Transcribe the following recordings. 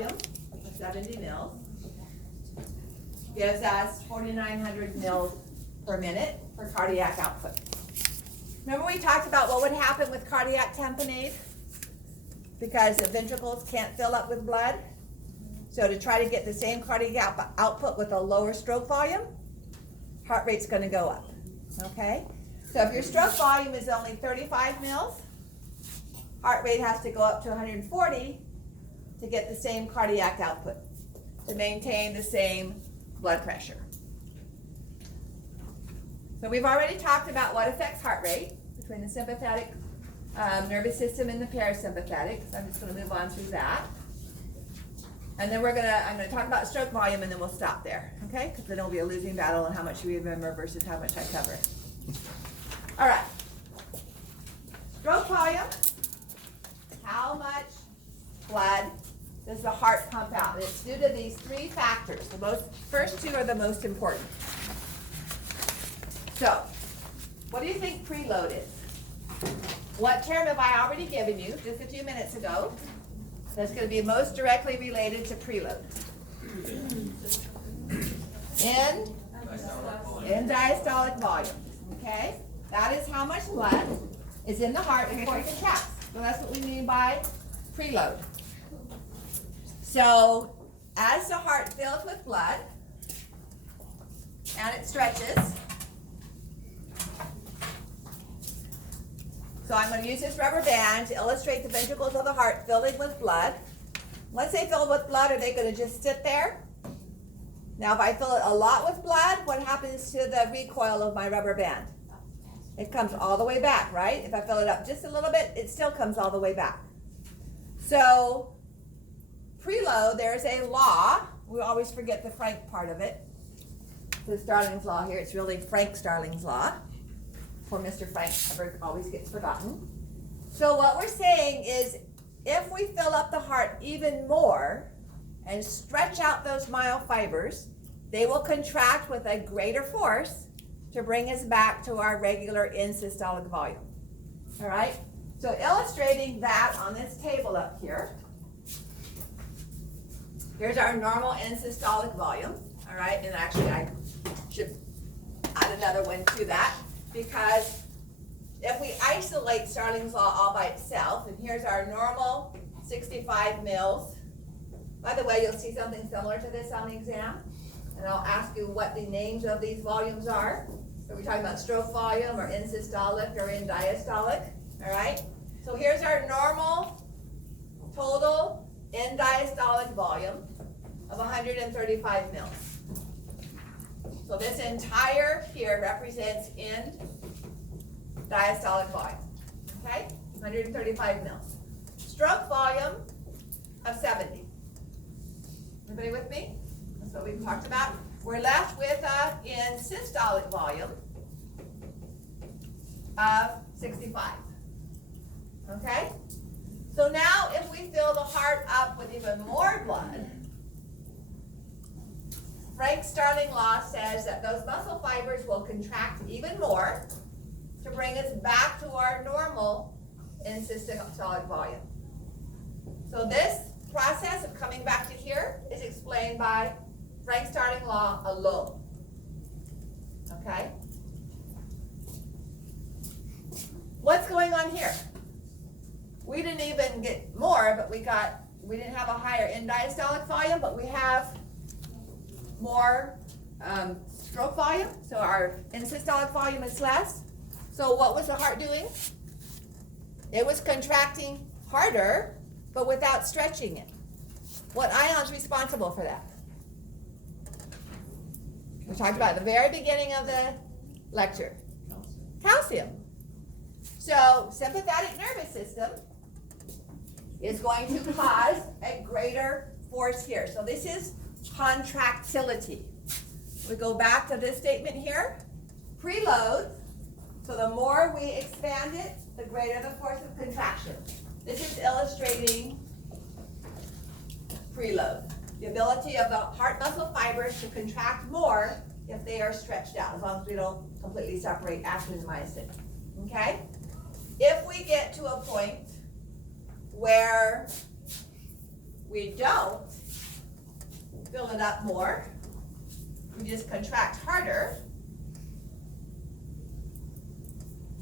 volume of 70 mils gives us 4,900 mils per minute for cardiac output. Remember we talked about what would happen with cardiac tamponade? Because the ventricles can't fill up with blood. So to try to get the same cardiac output with a lower stroke volume, heart rate's going to go up. Okay? So if your stroke volume is only 35 mils, heart rate has to go up to 140 to get the same cardiac output, to maintain the same blood pressure. So we've already talked about what affects heart rate between the sympathetic nervous system and the parasympathetic. So I'm just going to move on through that. And then I'm going to talk about stroke volume and then we'll stop there, okay? Because then it'll be a losing battle on how much you remember versus how much I cover. All right. Stroke volume. How much blood does the heart pump out? And it's due to these three factors. The first two are the most important. So, what do you think preload is? What term have I already given you just a few minutes ago that's going to be most directly related to preload? In diastolic volume. Okay? That is how much blood is in the heart before it contracts. So that's what we mean by preload. So as the heart fills with blood and it stretches, so I'm going to use this rubber band to illustrate the ventricles of the heart filling with blood. Once they fill with blood, are they going to just sit there? Now if I fill it a lot with blood, what happens to the recoil of my rubber band? It comes all the way back, right? If I fill it up just a little bit, it still comes all the way back. So preload, there's a law. We always forget the Frank part of it. The Starling's law here, it's really Frank Starling's law. Poor Mr. Frank always gets forgotten. So what we're saying is if we fill up the heart even more and stretch out those myofibers, they will contract with a greater force to bring us back to our regular in-systolic volume. All right? So illustrating that on this table up here, here's our normal in-systolic volume. All right? And actually I should add another one to that, because if we isolate Starling's law all by itself, and here's our normal 65 mils. By the way, you'll see something similar to this on the exam, and I'll ask you what the names of these volumes are. Are we talking about stroke volume or in systolic or in diastolic? All right. So here's our normal total in diastolic volume of 135 mils. So this entire here represents in diastolic volume. Okay? 135 mils. Stroke volume of 70. Everybody with me? That's what we've talked about. We're left with in systolic volume of 65. Okay? So now if we fill the heart up with even more blood, Frank Starling law says that those muscle fibers will contract even more to bring us back to our normal in systolic volume. So this process of coming back to here is explained by Frank Starling law alone. Okay? What's going on here? We didn't even get more, but we didn't have a higher in diastolic volume, but we have more stroke volume. So our in systolic volume is less. So what was the heart doing? It was contracting harder, but without stretching it. What ion is responsible for that? We talked about at the very beginning of the lecture. Calcium. So sympathetic nervous system is going to cause a greater force here. So this is contractility. We go back to this statement here. Preload. So the more we expand it, the greater the force of contraction. This is illustrating preload. The ability of the heart muscle fibers to contract more if they are stretched out, as long as we don't completely separate actin and myosin. Okay? If we get to a point where we don't fill it up more, we just contract harder,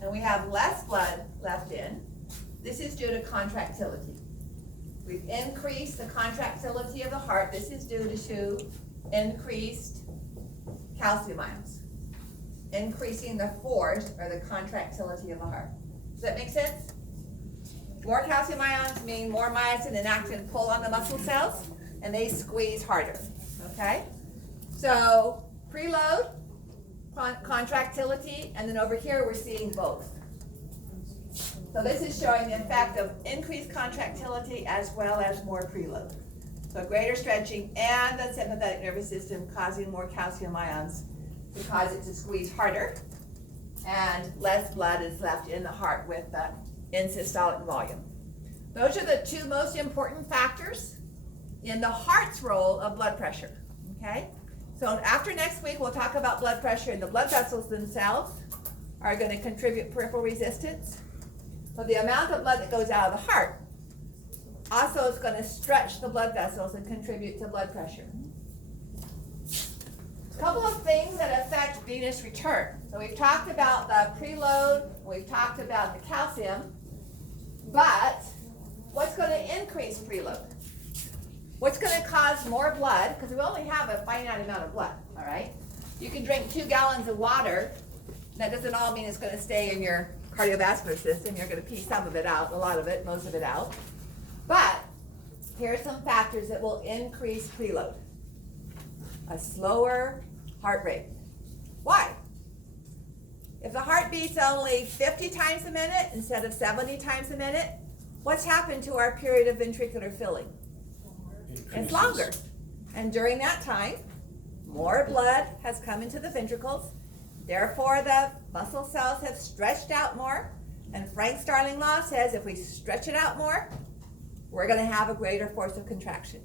and we have less blood left in. This is due to contractility. We've increased the contractility of the heart. This is due to increased calcium ions, increasing the force or the contractility of the heart. Does that make sense? More calcium ions mean more myosin and actin pull on the muscle cells, and they squeeze harder, okay? So preload, contractility, and then over here we're seeing both. So this is showing the effect of increased contractility as well as more preload. So greater stretching and the sympathetic nervous system causing more calcium ions to cause it to squeeze harder, and less blood is left in the heart with the in-systolic volume. Those are the two most important factors in the heart's role of blood pressure, okay? So after next week, we'll talk about blood pressure, and the blood vessels themselves are going to contribute peripheral resistance. So the amount of blood that goes out of the heart also is going to stretch the blood vessels and contribute to blood pressure. A couple of things that affect venous return. So we've talked about the preload, we've talked about the calcium, but what's going to increase preload? What's going to cause more blood? Because we only have a finite amount of blood, all right? You can drink 2 gallons of water. That doesn't all mean it's going to stay in your cardiovascular system. You're going to pee some of it out, a lot of it, most of it out. But here are some factors that will increase preload. A slower heart rate. Why? If the heart beats only 50 times a minute instead of 70 times a minute, what's happened to our period of ventricular filling? It's longer. And during that time, more blood has come into the ventricles. Therefore, the muscle cells have stretched out more. And Frank Starling law says if we stretch it out more, we're going to have a greater force of contraction.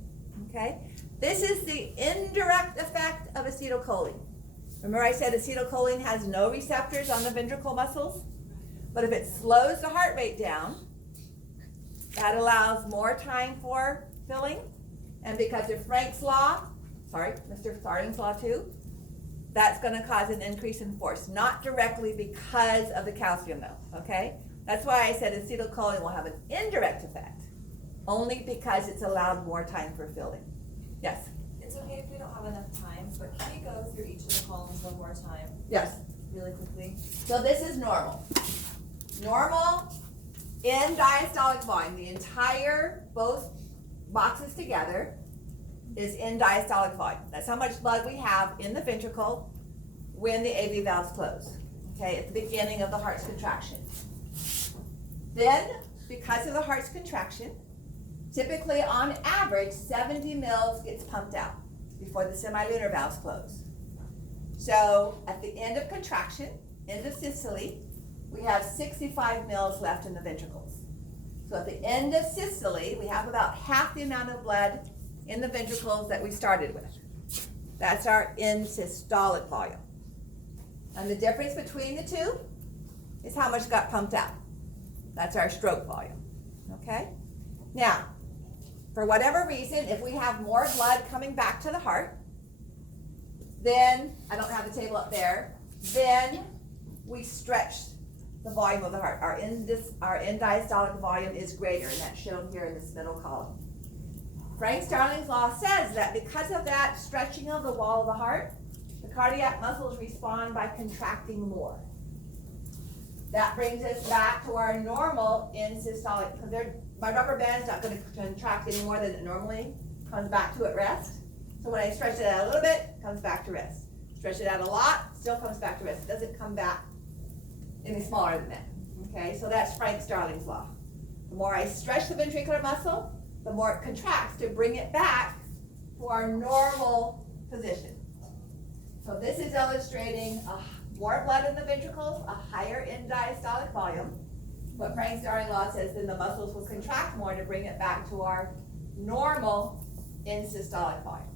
Okay? This is the indirect effect of acetylcholine. Remember I said acetylcholine has no receptors on the ventricle muscles? But if it slows the heart rate down, that allows more time for filling. And because of Frank's law, Mr. Starling's law too, that's going to cause an increase in force. Not directly because of the calcium though, okay? That's why I said acetylcholine will have an indirect effect, only because it's allowed more time for filling. Yes? It's okay if we don't have enough time, but can you go through each of the columns one more time? Yes. Really quickly. So this is normal. Normal in diastolic volume, the entire, both boxes together, is in diastolic volume. That's how much blood we have in the ventricle when the AV valves close, okay, at the beginning of the heart's contraction. Then, because of the heart's contraction, typically on average, 70 mils gets pumped out before the semilunar valves close. So at the end of contraction, end of systole, we have 65 mils left in the ventricles. So at the end of systole, we have about half the amount of blood in the ventricles that we started with. That's our end systolic volume. And the difference between the two is how much got pumped out. That's our stroke volume, okay? Now, for whatever reason, if we have more blood coming back to the heart, then, I don't have the table up there, then we stretch the volume of the heart. Our end diastolic volume is greater, and that's shown here in this middle column. Frank Starling's law says that because of that stretching of the wall of the heart, the cardiac muscles respond by contracting more. That brings us back to our normal in systolic, because my rubber band's not going to contract any more than it normally comes back to at rest. So when I stretch it out a little bit, it comes back to rest. Stretch it out a lot, still comes back to rest. It doesn't come back any smaller than that. Okay, so that's Frank Starling's law. The more I stretch the ventricular muscle, the more it contracts to bring it back to our normal position. So this is illustrating more blood in the ventricles, a higher end diastolic volume. What Frank Starling law says, then the muscles will contract more to bring it back to our normal end systolic volume.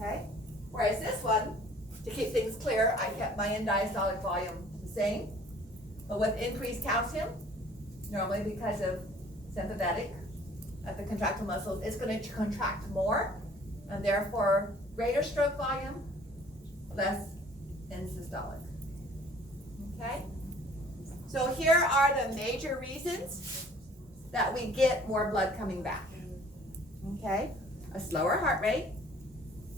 Okay? Whereas this one, to keep things clear, I kept my end diastolic volume the same, but with increased calcium, normally because of sympathetic at the contractile muscles, it's gonna contract more, and therefore greater stroke volume, less end systolic. Okay? So here are the major reasons that we get more blood coming back. Okay? A slower heart rate,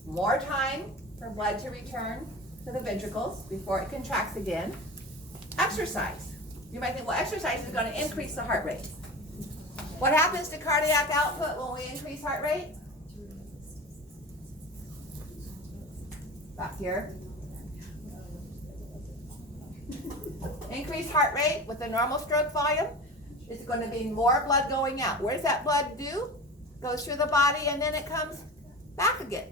more time for blood to return to the ventricles before it contracts again. Exercise. You might think, well, exercise is going to increase the heart rate. What happens to cardiac output when we increase heart rate? Back here. Increased heart rate with the normal stroke volume is going to be more blood going out. Where does that blood do? Goes through the body and then it comes back again.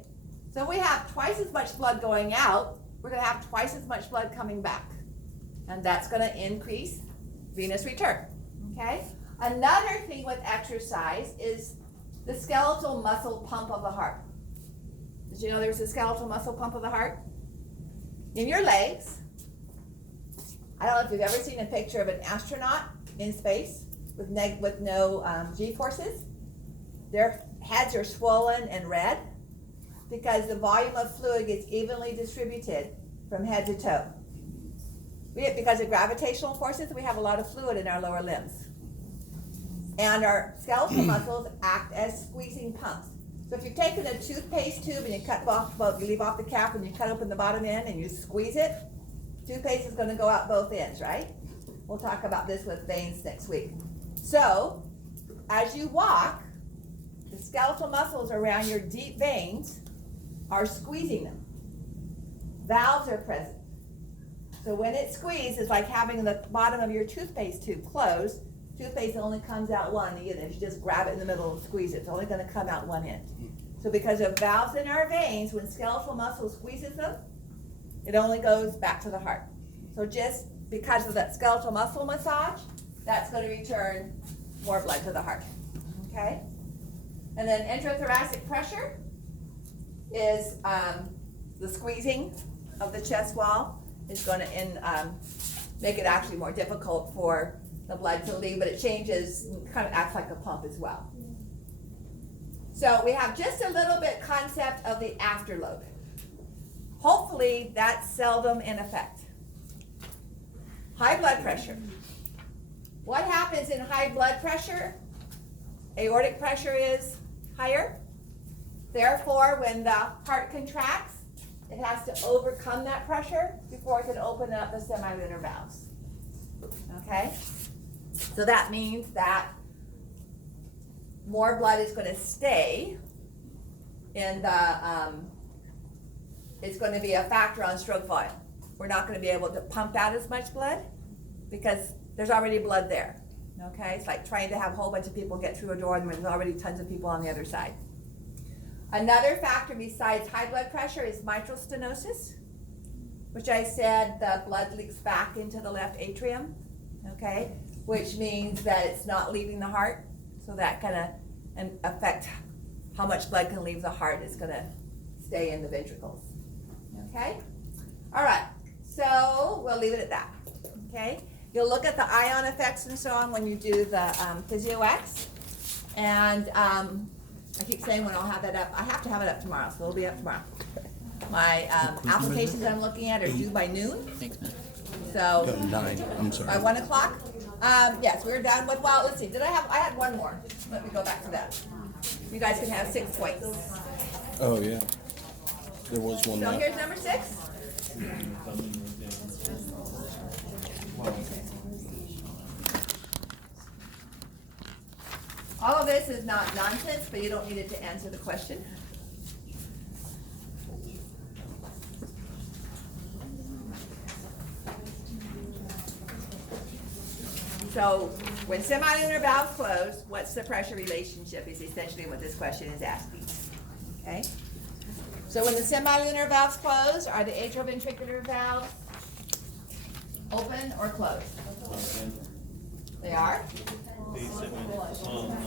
So we have twice as much blood going out, we're going to have twice as much blood coming back. And that's going to increase venous return. Okay? Another thing with exercise is the skeletal muscle pump of the heart. Did you know there's a skeletal muscle pump of the heart? In your legs. I don't know if you've ever seen a picture of an astronaut in space with no G-forces. Their heads are swollen and red because the volume of fluid gets evenly distributed from head to toe. Because of gravitational forces, we have a lot of fluid in our lower limbs. And our skeletal muscles act as squeezing pumps. So if you've taken a toothpaste tube and you leave off the cap and you cut open the bottom end and you squeeze it, toothpaste is going to go out both ends, right? We'll talk about this with veins next week. So, as you walk, the skeletal muscles around your deep veins are squeezing them. Valves are present. So when it squeezes, it's like having the bottom of your toothpaste tube closed. Toothpaste only comes out one end. If you just grab it in the middle and squeeze it, it's only going to come out one end. So because of valves in our veins, when skeletal muscle squeezes them, it only goes back to the heart. So just because of that skeletal muscle massage, that's going to return more blood to the heart. Okay? And then intrathoracic pressure is the squeezing of the chest wall is going to make it actually more difficult for the blood to leave, but it changes, kind of acts like a pump as well. So we have just a little bit concept of the afterload. Hopefully that's seldom in effect. High blood pressure. What happens in high blood pressure? Aortic pressure is higher. Therefore, when the heart contracts, it has to overcome that pressure before it can open up the semilunar valves. Okay? So that means that more blood is going to stay in the, it's going to be a factor on stroke volume. We're not going to be able to pump out as much blood because there's already blood there. Okay? It's like trying to have a whole bunch of people get through a door and there's already tons of people on the other side. Another factor besides high blood pressure is mitral stenosis, which I said the blood leaks back into the left atrium, okay? Which means that it's not leaving the heart, so that kind of affect how much blood can leave the heart. It's going to stay in the ventricles, okay? All right, so we'll leave it at that, okay? You'll look at the ion effects and so on when you do the PhysioX, and I keep saying when I'll have that up. I have to have it up tomorrow, so it'll be up tomorrow. My applications I'm looking at are due by noon. Thanks, man. So 9, I'm sorry. by 1 o'clock. Yes, we were done with. Well, let's see. I had one more. Let me go back to that. You guys can have 6 points. Oh, yeah. There was one So left. here's number 6. All of this is not nonsense, but you don't need it to answer the question. So when semilunar valves close, what's the pressure relationship is essentially what this question is asking. Okay? So when the semilunar valves close, are the atrioventricular valves open or closed? They are?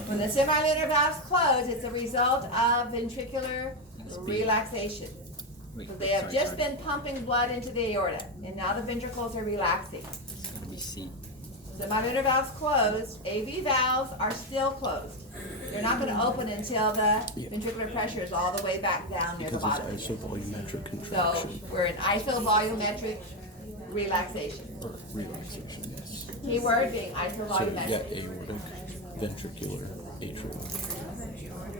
When the semilunar valves close, it's a result of ventricular relaxation. So they have just been pumping blood into the aorta, and now the ventricles are relaxing. It's gonna be C. Semilunar valves closed, AV valves are still closed. They're not gonna open until the ventricular pressure is all the way back down near the Because bottom. it's isovolumetric So contraction we're in isovolumetric relaxation. or relaxation, yes. Keyword being So yeah, isovolumetric. aortic, ventricular, atrial.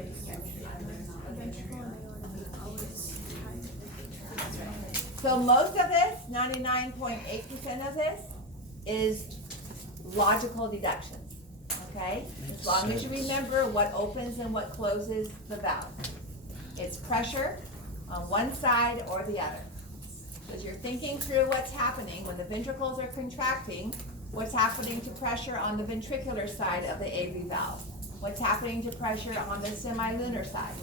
So most of this, 99.8% of this, is logical deductions, okay? As long as you remember what opens and what closes the valve. It's pressure on one side or the other. As you're thinking through what's happening, when the ventricles are contracting, what's happening to pressure on the ventricular side of the AV valve? What's happening to pressure on the semilunar side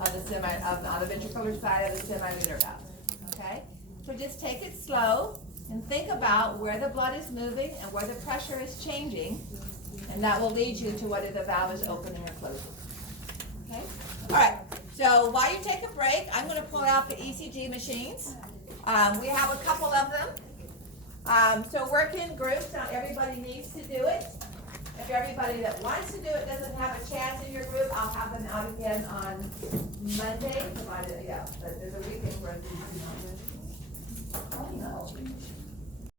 of the on the ventricular side of the semilunar valve, okay? So just take it slow and think about where the blood is moving and where the pressure is changing, and that will lead you to whether the valve is opening or closing, okay? All right, so while you take a break, I'm gonna pull out the ECG machines. We have a couple of them. So work in groups, not everybody needs to do it. If everybody that wants to do it doesn't have a chance in your group, I'll have them out again on Monday, but there's a weekend for us. Oh, no.